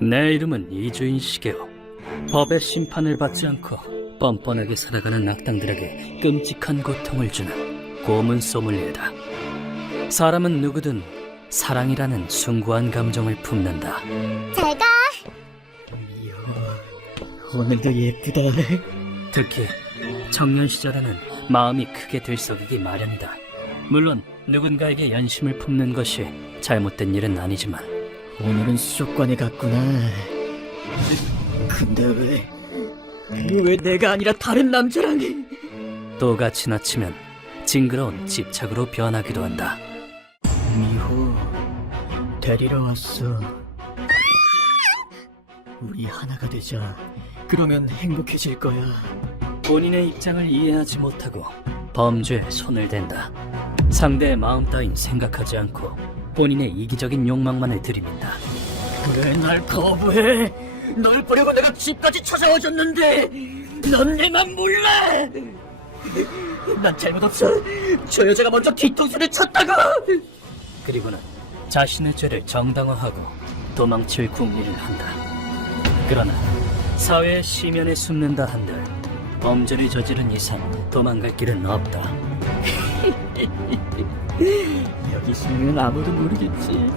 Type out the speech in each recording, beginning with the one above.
내 이름은 이주인 시게오. 법의 심판을 받지 않고 뻔뻔하게 살아가는 악당들에게 끔찍한 고통을 주는 고문 소믈리에다. 사람은 누구든 사랑이라는 숭고한 감정을 품는다. 잘 가. 이야, 오늘도 예쁘다. 특히 청년 시절에는 마음이 크게 들썩이기 마련이다. 물론 누군가에게 연심을 품는 것이 잘못된 일은 아니지만 오늘은 수족관에 갔구나. 근데 왜 내가 아니라 다른 남자랑? 또가 지나치면 징그러운 집착으로 변하기도 한다. 미호, 데리러 왔어. 우리 하나가 되자. 그러면 행복해질 거야. 본인의 입장을 이해하지 못하고 범죄에 손을 댄다. 상대의 마음 따윈 생각하지 않고 본인의 이기적인 욕망만을 들이민다. 왜 날 거부해? 널 보려고 내가 집까지 찾아와줬는데 넌 내 맘 몰라. 난 잘못 없어. 저 여자가 먼저 뒤통수를 쳤다고. 그리고는 자신의 죄를 정당화하고 도망칠 궁리를 한다. 그러나 사회의 시면에 숨는다 한들 범죄를 저지른 이상 도망갈 길은 없다. 여기 있으면 아무도 모르겠지.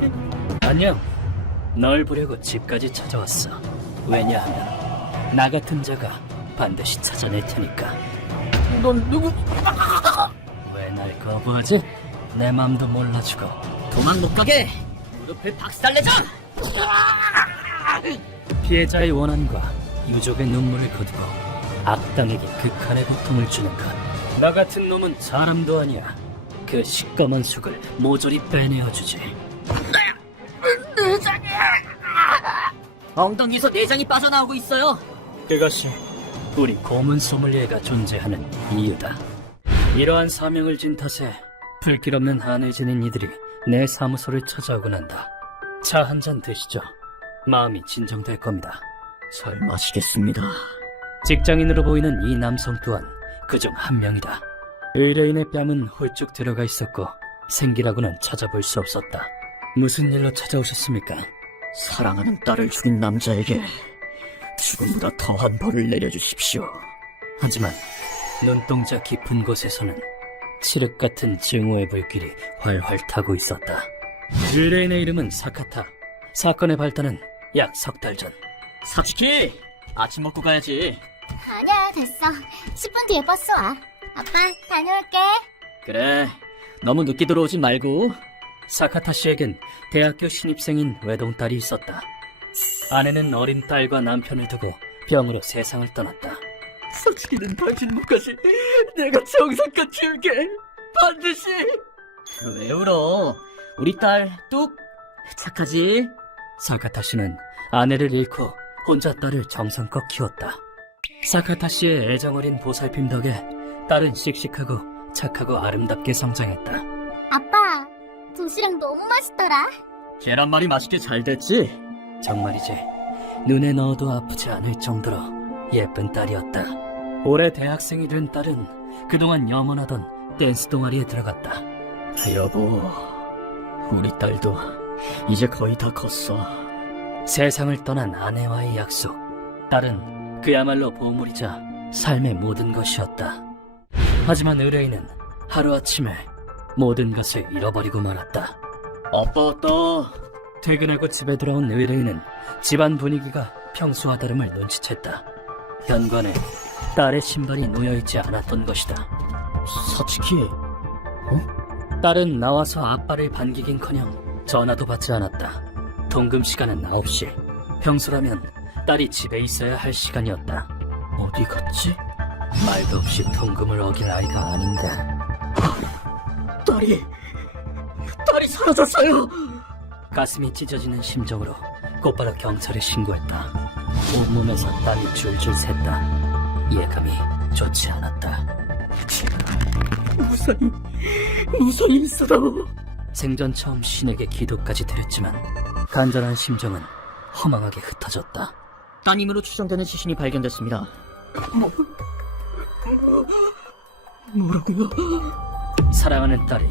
안녕. 널 보려고 집까지 찾아왔어. 왜냐하면 나 같은 자가 반드시 찾아낼 테니까. 넌 누구? 왜 날 거부하지? 내 맘도 몰라주고. 도망 못 가게. 무릎을 박살내자. 피해자의 원한과 유족의 눈물을 거두고 악당에게 극한의 고통을 주는 것. 나 같은 놈은 사람도 아니야. 그 시꺼먼 속을 모조리 빼내어주지. 엉덩이에서 내장이 빠져나오고 있어요. 그것이 우리 고문 소믈리에가 존재하는 이유다. 이러한 사명을 진 탓에 불길 없는 한을 지닌 이들이 내 사무소를 찾아오곤 한다. 차 한 잔 드시죠. 마음이 진정될 겁니다. 잘 마시겠습니다. 직장인으로 보이는 이 남성 또한 그중 한 명이다. 의뢰인의 뺨은 홀쭉 들어가 있었고 생기라고는 찾아볼 수 없었다. 무슨 일로 찾아오셨습니까? 사랑하는 딸을 죽인 남자에게 죽음보다 더한 벌을 내려주십시오. 하지만 눈동자 깊은 곳에서는 칠흑 같은 증오의 불길이 활활 타고 있었다. 의뢰인의 이름은 사카타. 사건의 발단은 약 석 달 전. 사츠키! 아침 먹고 가야지. 아니야, 됐어. 10분 뒤에 버스 와. 아빠, 다녀올게. 그래, 너무 늦게 들어오진 말고. 사카타 씨에겐 대학교 신입생인 외동딸이 있었다. 아내는 어린 딸과 남편을 두고 병으로 세상을 떠났다. 사츠키는 당신 목까지 내가 정성껏 줄게. 반드시. 왜 울어? 우리 딸 뚝 착하지? 사카타 씨는 아내를 잃고 혼자 딸을 정성껏 키웠다. 사카타 씨의 애정어린 보살핌 덕에 딸은 씩씩하고 착하고 아름답게 성장했다. 아빠, 도시락 너무 맛있더라. 계란말이 맛있게 잘 됐지? 정말이지 눈에 넣어도 아프지 않을 정도로 예쁜 딸이었다. 올해 대학생이 된 딸은 그동안 염원하던 댄스 동아리에 들어갔다. 여보, 우리 딸도 이제 거의 다 컸어. 세상을 떠난 아내와의 약속. 딸은 그야말로 보물이자 삶의 모든 것이었다. 하지만 의뢰인은 하루아침에 모든 것을 잃어버리고 말았다. 아빠 왔다. 퇴근하고 집에 돌아온 의뢰인은 집안 분위기가 평소와 다름을 눈치챘다. 현관에 딸의 신발이 놓여있지 않았던 것이다. 사츠키, 딸은 나와서 아빠를 반기긴커녕 전화도 받지 않았다. 통금 시간은 9시. 평소라면 딸이 집에 있어야 할 시간이었다. 어디 갔지? 말도 없이 통금을 어길 아이가 아닌데. 딸이 사라졌어요. 가슴이 찢어지는 심정으로 곧바로 경찰에 신고했다. 온몸에서 땀이 줄줄 샜다. 예감이 좋지 않았다. 무사일수록. 생전 처음 신에게 기도까지 드렸지만 간절한 심정은 허망하게 흩어졌다. 따님으로 추정되는 시신이 발견됐습니다. 뭐라고요? 사랑하는 딸이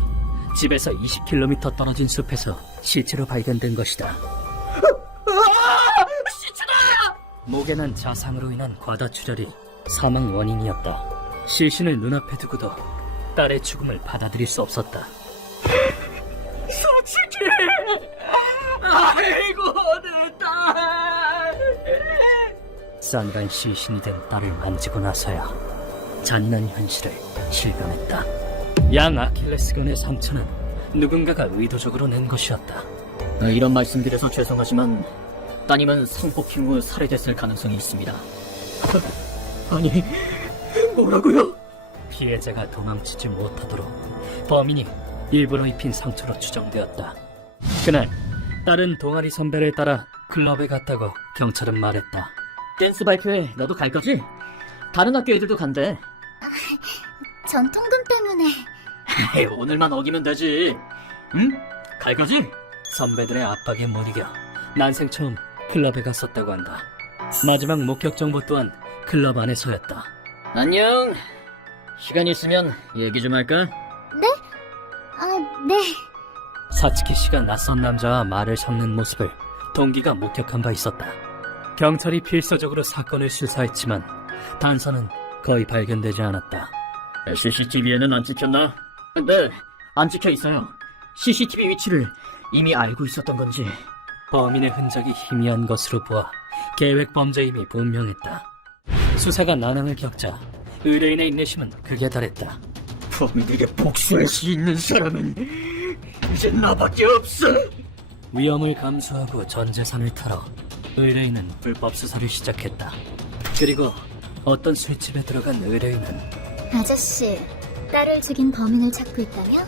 집에서 20km 떨어진 숲에서 시체로 발견된 것이다. 목에 난 자상으로 인한 과다출혈이 사망 원인이었다. 시신을 눈앞에 두고도 딸의 죽음을 받아들일 수 없었다. 솔직히 아이고 내 딸. 싼간 시신이 된 딸을 만지고 나서야 잔인한 현실을 실감했다. 양 아킬레스건의 상처는 누군가가 의도적으로 낸 것이었다. 이런 말씀드려서 죄송하지만 따님은 성폭행 후 살해됐을 가능성이 있습니다. 아니, 뭐라고요? 피해자가 도망치지 못하도록 범인이 일부러 입힌 상처로 추정되었다. 그날 딸은 동아리 선배를 따라 클럽에 갔다고 경찰은 말했다. 댄스 발표회 너도 갈 거지? 다른 학교 애들도 간대. 전통돈 때문에. 에이, 오늘만 어기면 되지. 응? 갈 거지? 선배들의 압박에 못 이겨 난생 처음 클럽에 갔었다고 한다. 마지막 목격 정보 또한 클럽 안에서였다. 안녕. 시간 있으면 얘기 좀 할까? 네. 사츠키 씨가 낯선 남자와 말을 섞는 모습을 동기가 목격한 바 있었다. 경찰이 필사적으로 사건을 수사했지만 단서는 거의 발견되지 않았다. CCTV에는 안 찍혔나? 네, 안 찍혀 있어요. CCTV 위치를 이미 알고 있었던 건지. 범인의 흔적이 희미한 것으로 보아 계획 범죄임이 분명했다. 수사가 난항을 겪자 의뢰인의 인내심은 극에 달했다. 범인에게 복수할 수 있는 사람은 이제 나밖에 없어. 위험을 감수하고 전 재산을 털어 의뢰인은 불법 수사를 시작했다. 그리고 어떤 술집에 들어간 의뢰인은 아저씨, 딸을 죽인 범인을 찾고 있다며?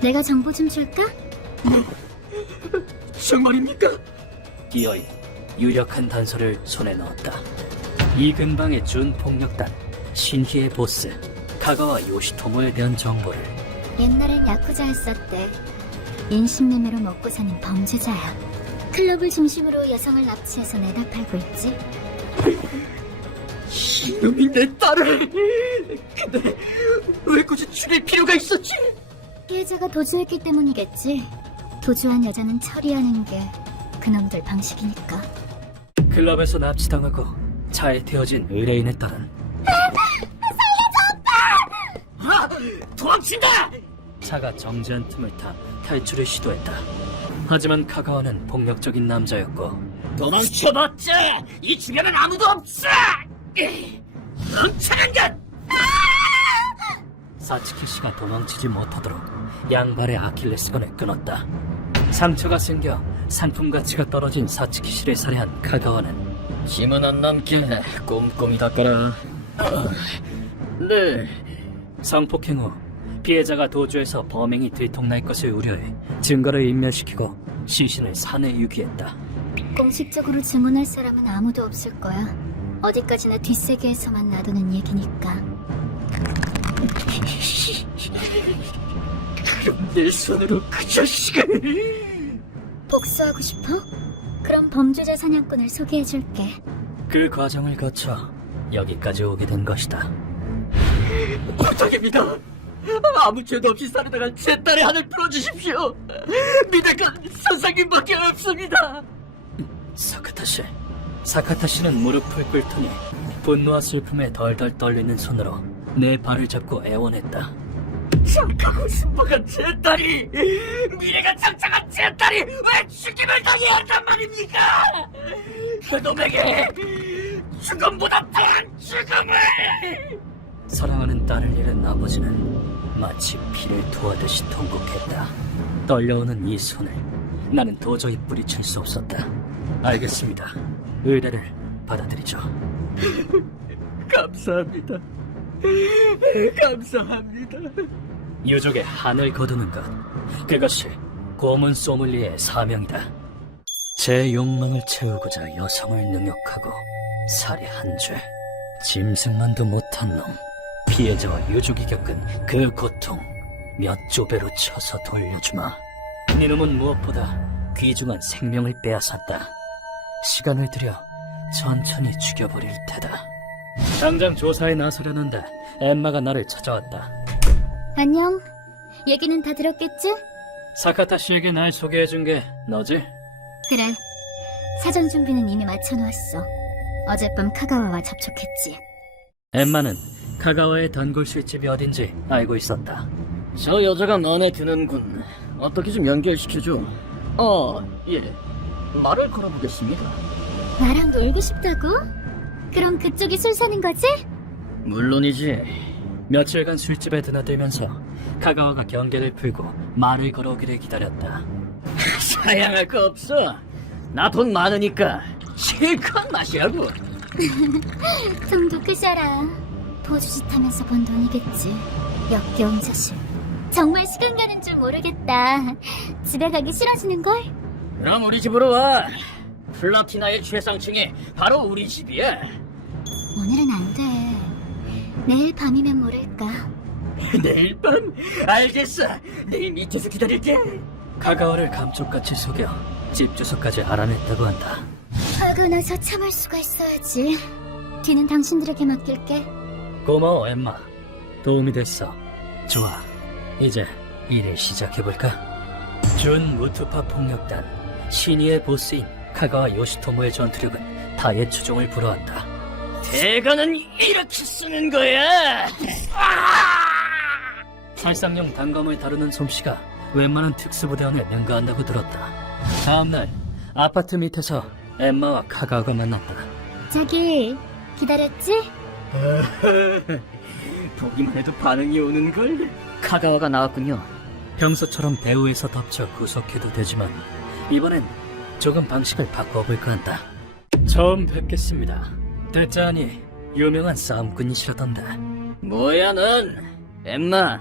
내가 정보 좀 줄까? 정말입니까? 기어이 유력한 단서를 손에 넣었다. 이 근방의 준폭력단 신희의 보스 카가와 요시토모에 대한 정보를. 옛날엔 야쿠자였었대. 인신매매로 먹고 사는 범죄자야. 클럽을 중심으로 여성을 납치해서 내다 팔고 있지. 이놈이 내 딸을. 근데 왜 굳이 죽일 필요가 있었지? 피해자가 도주했기 때문이겠지. 도주한 여자는 처리하는 게 그놈들 방식이니까. 클럽에서 납치당하고 차에 태워진 의뢰인의 딸은 아, 도망친다! 차가 정지한 틈을 타 탈출을 시도했다. 하지만 카가와는 폭력적인 남자였고 도망쳐봤자 이 주변엔 아무도 없어! 멍청한 것! 사츠키 씨가 도망치지 못하도록 양발의 아킬레스건을 끊었다. 상처가 생겨 상품 가치가 떨어진 사츠키 씨를 살해한 카가와는 힘은 안 남길래 꼼꼼히 닦아라. 네. 성폭행 후 피해자가 도주해서 범행이 들통날 것을 우려해 증거를 인멸시키고 시신을 산에 유기했다. 공식적으로 증언할 사람은 아무도 없을 거야. 어디까지나 뒷세계에서만 놔두는 얘기니까. 그럼 내 손으로 그 자식을... 복수하고 싶어? 그럼 범죄자 사냥꾼을 소개해줄게. 그 과정을 거쳐 여기까지 오게 된 것이다. 부탁입니다. 아무 죄도 없이 살해당한 제 딸의 한을 풀어주십시오. 믿을 건 선생님밖에 없습니다. 사카타 씨는 무릎을 꿇더니 분노와 슬픔에 덜덜 떨리는 손으로 내 발을 잡고 애원했다. 착하고 순박한 제 딸이, 미래가 창창한 제 딸이 왜 죽임을 당해야 한단 말입니까? 그놈에게 죽음보다 더한 죽음을! 사랑하는 딸을 잃은 아버지는 마치 피를 토하듯이 통곡했다. 떨려오는 이 손을 나는 도저히 뿌리칠 수 없었다. 알겠습니다. 의뢰를 받아들이죠. 감사합니다. 감사합니다. 유족의 한을 거두는 것, 그것이 고문 소믈리에의 사명이다. 제 욕망을 채우고자 여성을 능욕하고 살해한 죄, 짐승만도 못한 놈, 피해자와 유족이 겪은 그 고통 몇 조배로 쳐서 돌려주마. 니놈은 무엇보다 귀중한 생명을 빼앗았다. 시간을 들여 천천히 죽여버릴 테다. 당장 조사에 나서려는데 엠마가 나를 찾아왔다. 안녕. 얘기는 다 들었겠지? 사카타 씨에게 날 소개해준 게 너지? 그래. 사전 준비는 이미 마쳐놓았어. 어젯밤 카가와와 접촉했지. 엠마는 카가와의 단골 술집이 어딘지 알고 있었다. 저 여자가 마음에 드는군. 어떻게 좀 연결시켜줘. 예. 말을 걸어보겠습니다. 나랑 놀고 싶다고? 그럼 그쪽이 술 사는 거지? 물론이지. 며칠간 술집에 드나들면서 카가와가 경계를 풀고 말을 걸어오기를 기다렸다. 사양할 거 없어. 나 돈 많으니까 실컷 마시라고. 좀도 크셔라. 보주짓 하면서 번 돈이겠지. 역겨운 자식. 정말 시간 가는 줄 모르겠다. 집에 가기 싫어지는걸? 그럼 우리 집으로 와. 플라티나의 최상층이 바로 우리 집이야. 오늘은 안 돼. 내일 밤이면 모를까. 내일 밤? 알겠어. 내일 밑에서 기다릴게. 카가와를 감쪽같이 속여 집 주소까지 알아냈다고 한다. 화가 나서 참을 수가 있어야지. 뒤는 당신들에게 맡길게. 고마워 엠마. 도움이 됐어. 좋아. 이제 일을 시작해볼까? 준 무투파 폭력단 신이의 보스인 카가와 요시토모의 전투력은 타의 추종을 불허한다. 대가는 이렇게 쓰는 거야. 살상용 단검을 다루는 솜씨가 웬만한 특수부대원을 능가한다고 들었다. 다음날 아파트 밑에서 엠마와 카가와가 만났다. 저기 기다렸지? 보기만 해도 반응이 오는걸. 카가와가 나왔군요. 평소처럼 배후에서 덮쳐 구속해도 되지만 이번엔 조금 방식을 바꿔볼까 한다. 처음 뵙겠습니다. 듣자하니 유명한 싸움꾼이시라던데. 뭐야 넌? 엠마,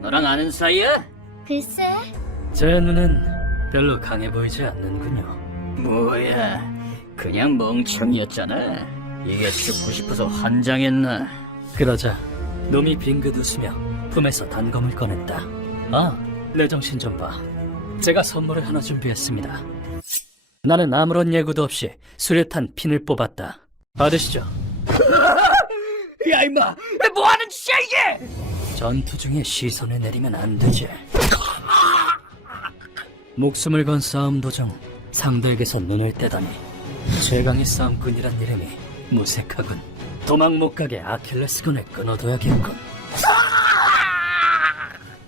너랑 아는 사이야? 글쎄. 제 눈엔 별로 강해 보이지 않는군요. 뭐야, 그냥 멍청이였잖아. 이게 죽고 싶어서 환장했나? 그러자 놈이 빙긋 웃으며 품에서 단검을 꺼냈다. 아, 내 정신 좀 봐. 제가 선물을 하나 준비했습니다. 나는 아무런 예고도 없이 수류탄 핀을 뽑았다. 받으시죠. 야 임마, 뭐하는 짓이야 이게? 전투 중에 시선을 내리면 안 되지. 목숨을 건 싸움 도중 상대에게서 눈을 떼다니 최강의 싸움꾼이란 이름이 무색하군. 도망 못 가게 아킬레스건을 끊어둬야겠군.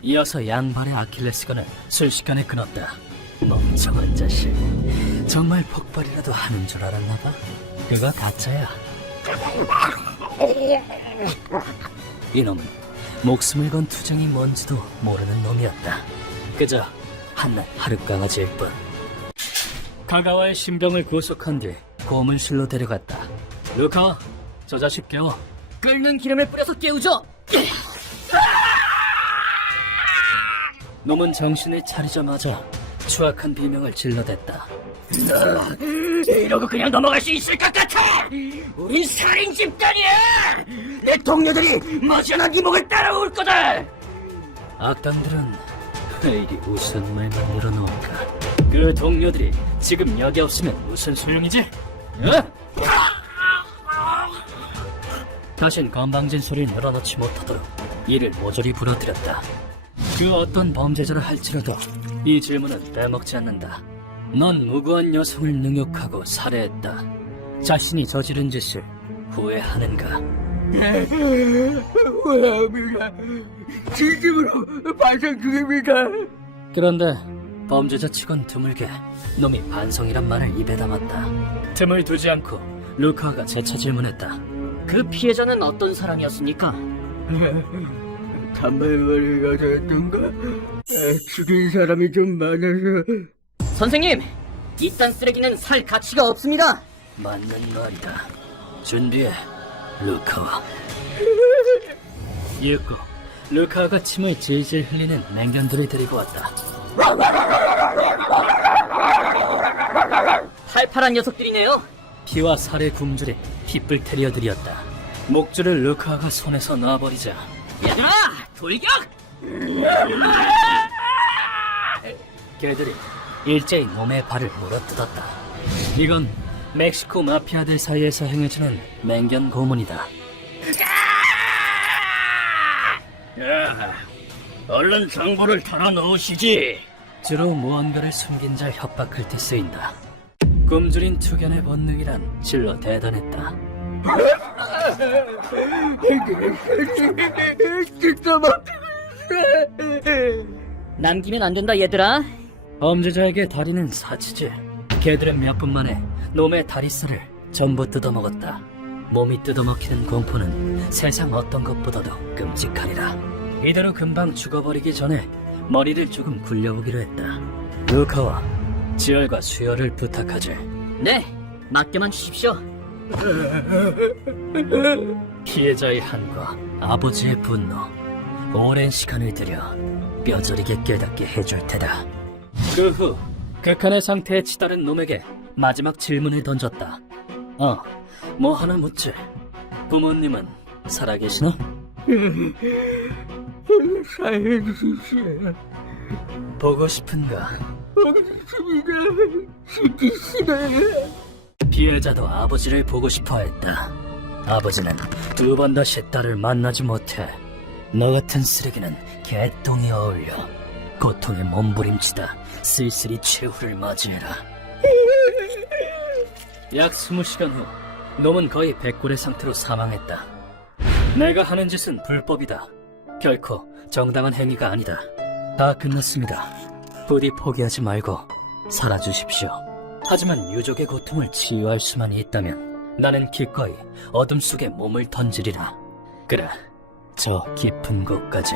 이어서 양발의 아킬레스건을 순식간에 끊었다. 멍청한 자식. 정말 폭발이라도 하는 줄 알았나 봐. 그거 가짜야. 이놈은 목숨을 건 투정이 뭔지도 모르는 놈이었다. 그저 한낱 하룻강아지일 뿐. 카가와의 신병을 구속한 뒤 고문실로 데려갔다. 루카, 저 자식 깨워. 끓는 기름을 뿌려서 깨우죠. 놈은 정신을 차리자마자 추악한 비명을 질러댔다. 이러고 그냥 넘어갈 수 있을 것 같아. 우린 살인 집단이야. 내 동료들이 머지않아 네 목을 따라올 거다. 악당들은 왜 이리 우스운 말만 늘어놓을까? 그 동료들이 지금 여기 없으면 무슨 소용이지? 어? 다신 건방진 소리를 늘어놓지 못하도록 이를 모조리 부러뜨렸다. 그 어떤 범죄자를 할지라도 이 질문은 빼먹지 않는다. 넌 무고한 여성을 능욕하고 살해했다. 자신이 저지른 짓을 후회하는가? 후회합니다. 진심으로 반성 중입니다. 그런데 범죄자 치곤 드물게 놈이 반성이란 말을 입에 담았다. 틈을 두지 않고 루카가 재차 질문했다. 그 피해자는 어떤 사람이었습니까? 단발머리가 됐던가? 죽인 사람이 좀 많아서. 선생님, 이딴 쓰레기는 살 가치가 없습니다. 맞는 말이다. 준비해, 루카와. 이윽고 루카가 침을 질질 흘리는 맹견들을 데리고 왔다. 팔팔한 녀석들이네요. 피와 살의 굶주린 핏불 테리어들이었다. 목줄을 루카가 손에서 놔버리자 얘들아, 돌격! 걔들이 일제히 놈의 발을 물어뜯었다. 이건 멕시코 마피아들 사이에서 행해지는 맹견 고문이다. 얼른 정보를 털어놓으시지. 주로 무언가를 숨긴 자 협박할 때 쓰인다. 굶주린 투견의 본능이란 실로 대단했다. 남기면 안 된다, 얘들아. 범죄자에게 다리는 사치지. 개들은 몇 분 만에 놈의 다리살을 전부 뜯어먹었다. 몸이 뜯어먹히는 공포는 세상 어떤 것보다도 끔찍하리라. 이대로 금방 죽어버리기 전에 머리를 조금 굴려보기로 했다. 루카와 지열과 수혈을 부탁하지. 네, 맡겨만 주십시오. 피해자의 한과 아버지의 분노, 오랜 시간을 들여 뼈저리게 깨닫게 해줄 테다. 그 후 극한의 상태에 치달은 놈에게 마지막 질문을 던졌다. 뭐 하나 묻지. 부모님은 살아계시나? 보고 싶은가? 피해자도 아버지를 보고 싶어 했다. 아버지는 두 번 다시 딸을 만나지 못해. 너 같은 쓰레기는 개똥이 어울려. 고통에 몸부림치다 쓸쓸히 최후를 맞이해라. 약 20시간 후 놈은 거의 백골의 상태로 사망했다. 내가 하는 짓은 불법이다. 결코 정당한 행위가 아니다. 다 끝났습니다. 부디 포기하지 말고 살아주십시오. 하지만 유족의 고통을 치유할 수만 있다면 나는 기꺼이 어둠 속에 몸을 던지리라. 그래, 저 깊은 곳까지.